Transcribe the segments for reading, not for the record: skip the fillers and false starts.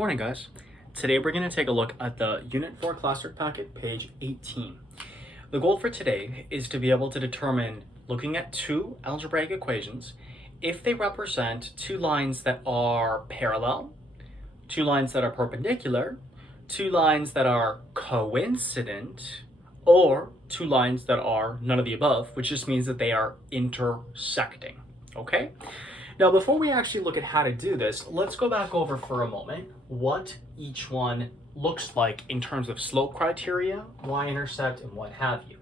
Morning, guys. Today we're going to take a look at the Unit 4 Classwork packet, page 18. The goal for today is to be able to determine, looking at two algebraic equations, if they represent two lines that are parallel, two lines that are perpendicular, two lines that are coincident, or two lines that are none of the above, which just means that they are intersecting. Okay? Now, before we actually look at how to do this, let's go back over for a moment what each one looks like in terms of slope criteria, y-intercept, and what have you.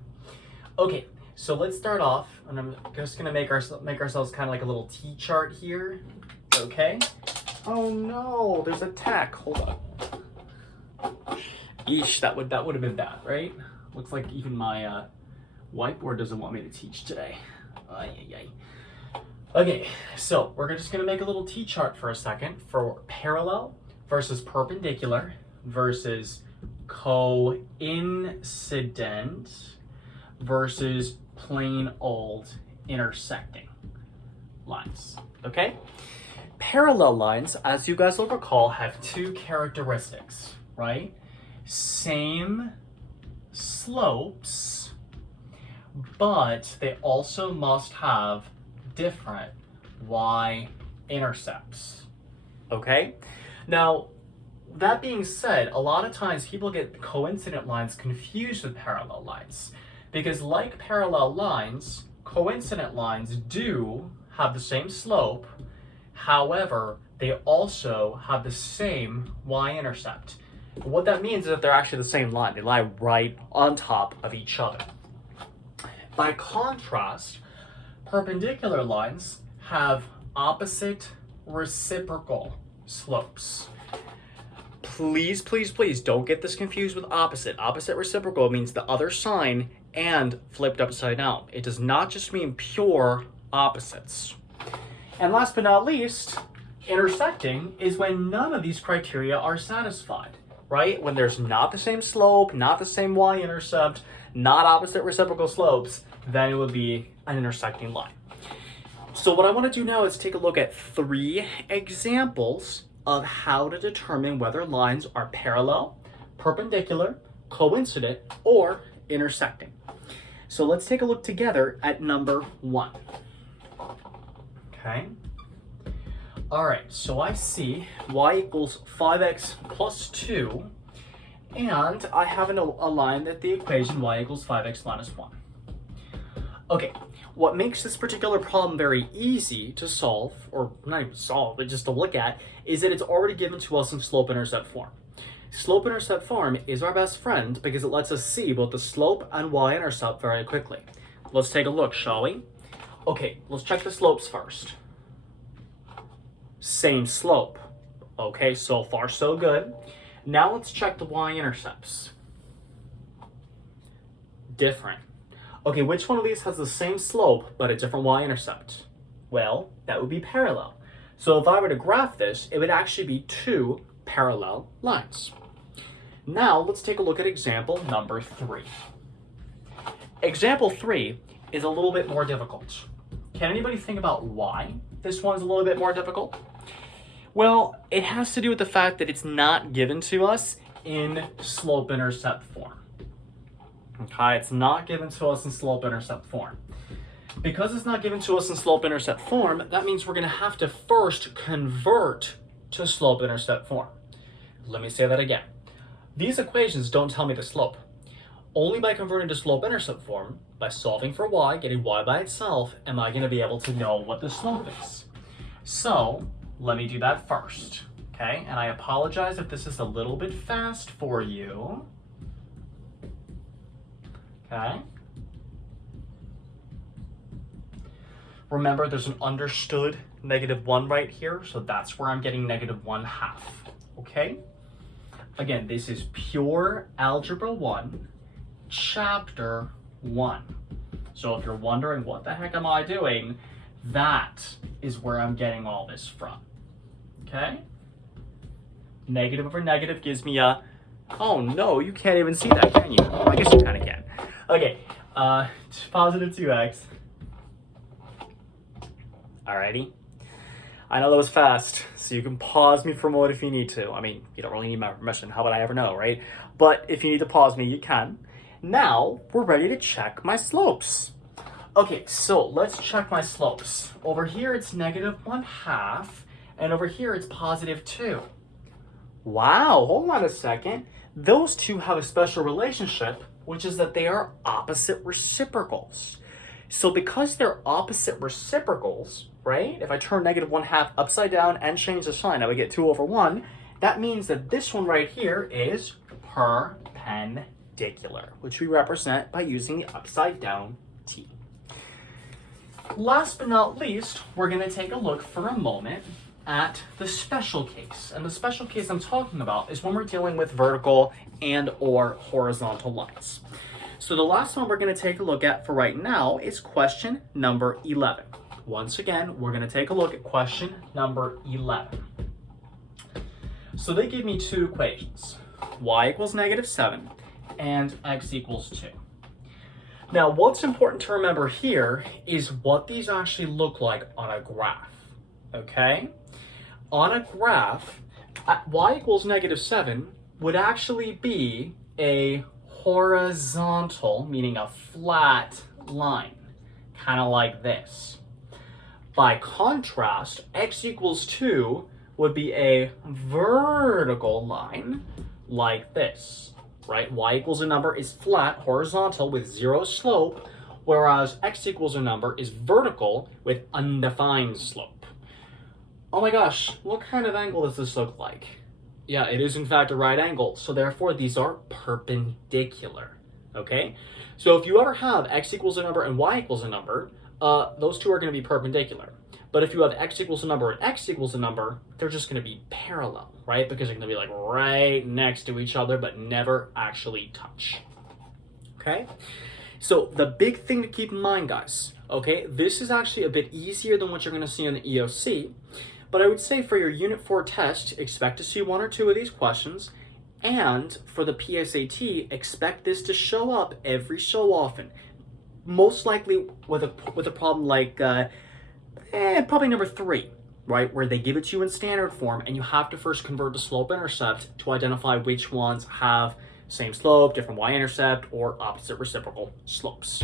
Okay, so let's start off, and I'm just gonna make ourselves kind of like a little T-chart here. Okay. Oh no, there's a tack. Hold on. Yeesh, that would have been bad, right? Looks like even my whiteboard doesn't want me to teach today. Ay, ay, ay. Okay, so we're just going to make a little T-chart for a second for parallel versus perpendicular versus coincident versus plain old intersecting lines, okay? Parallel lines, as you guys will recall, have two characteristics, right? Same slopes, but they also must have different y-intercepts, okay? Now, that being said, a lot of times people get coincident lines confused with parallel lines because like parallel lines, coincident lines do have the same slope, however, they also have the same y-intercept. What that means is that they're actually the same line. They lie right on top of each other. By contrast, perpendicular lines have opposite reciprocal slopes. Please, please, please don't get this confused with opposite. Opposite reciprocal means the other sign and flipped upside down. It does not just mean pure opposites. And last but not least, intersecting is when none of these criteria are satisfied, right? When there's not the same slope, not the same y-intercept, not opposite reciprocal slopes, then it would be an intersecting line. So what I want to do now is take a look at three examples of how to determine whether lines are parallel, perpendicular, coincident, or intersecting. So let's take a look together at number 1. Okay. All right, so I see y equals 5x plus 2, and I have a line that the equation y equals 5x minus 1. Okay, what makes this particular problem very easy to solve, or not even solve, but just to look at, is that it's already given to us in slope-intercept form. Slope-intercept form is our best friend because it lets us see both the slope and y-intercept very quickly. Let's take a look, shall we? Okay, let's check the slopes first. Same slope. Okay, so far so good. Now let's check the y-intercepts. Different. Okay, which one of these has the same slope but a different y-intercept? Well, that would be parallel. So if I were to graph this, it would actually be two parallel lines. Now let's take a look at example number 3. Example 3 is a little bit more difficult. Can anybody think about why this one's a little bit more difficult? Well, it has to do with the fact that it's not given to us in slope-intercept form. Okay, it's not given to us in slope-intercept form. Because it's not given to us in slope-intercept form, that means we're going to have to first convert to slope-intercept form. Let me say that again. These equations don't tell me the slope. Only by converting to slope-intercept form, by solving for y, getting y by itself, am I going to be able to know what the slope is. So, let me do that first. Okay, and I apologize if this is a little bit fast for you. Okay. Remember, there's an understood -1 right here, so that's where I'm getting -1/2. Okay? Again, this is pure Algebra 1, Chapter 1. So if you're wondering what the heck am I doing, that is where I'm getting all this from. Okay? Negative over negative gives me a, oh no, you can't even see that, can you? Well, I guess you kind of can. Okay, positive 2x. Alrighty. I know that was fast, so you can pause me for more if you need to. I mean, you don't really need my permission. How would I ever know, right? But if you need to pause me, you can. Now, we're ready to check my slopes. Okay, so let's check my slopes. Over here, it's -1/2, and over here, it's +2. Wow, hold on a second. Those two have a special relationship, which is that they are opposite reciprocals. So because they're opposite reciprocals, right? If I turn -1/2 upside down and change the sign, I would get 2/1. That means that this one right here is perpendicular, which we represent by using the upside down T. Last but not least, we're going to take a look for a moment at the special case. And the special case I'm talking about is when we're dealing with vertical and or horizontal lines. So the last one we're going to take a look at for right now is question number 11. Once again, we're going to take a look at question number 11. So they give me two equations, y = -7 and x = 2. Now, what's important to remember here is what these actually look like on a graph, okay? On a graph, y = -7 would actually be a horizontal, meaning a flat line, kind of like this. By contrast, x = 2 would be a vertical line like this, right? Y = a number is flat, horizontal with 0 slope, whereas x = a number is vertical with undefined slope. Oh my gosh, what kind of angle does this look like? Yeah, it is in fact a right angle, so therefore these are perpendicular, okay? So if you ever have x = a number and y = a number, those two are going to be perpendicular. But if you have x = a number and x = a number, they're just going to be parallel, right? Because they're going to be like right next to each other, but never actually touch, okay? So the big thing to keep in mind, guys, okay, this is actually a bit easier than what you're going to see on the EOC, but I would say for your Unit 4 test, expect to see 1 or 2 of these questions, and for the PSAT, expect this to show up every so often. Most likely with a problem like probably number 3, right, where they give it to you in standard form, and you have to first convert to slope-intercept to identify which ones have same slope, different y-intercept, or opposite reciprocal slopes.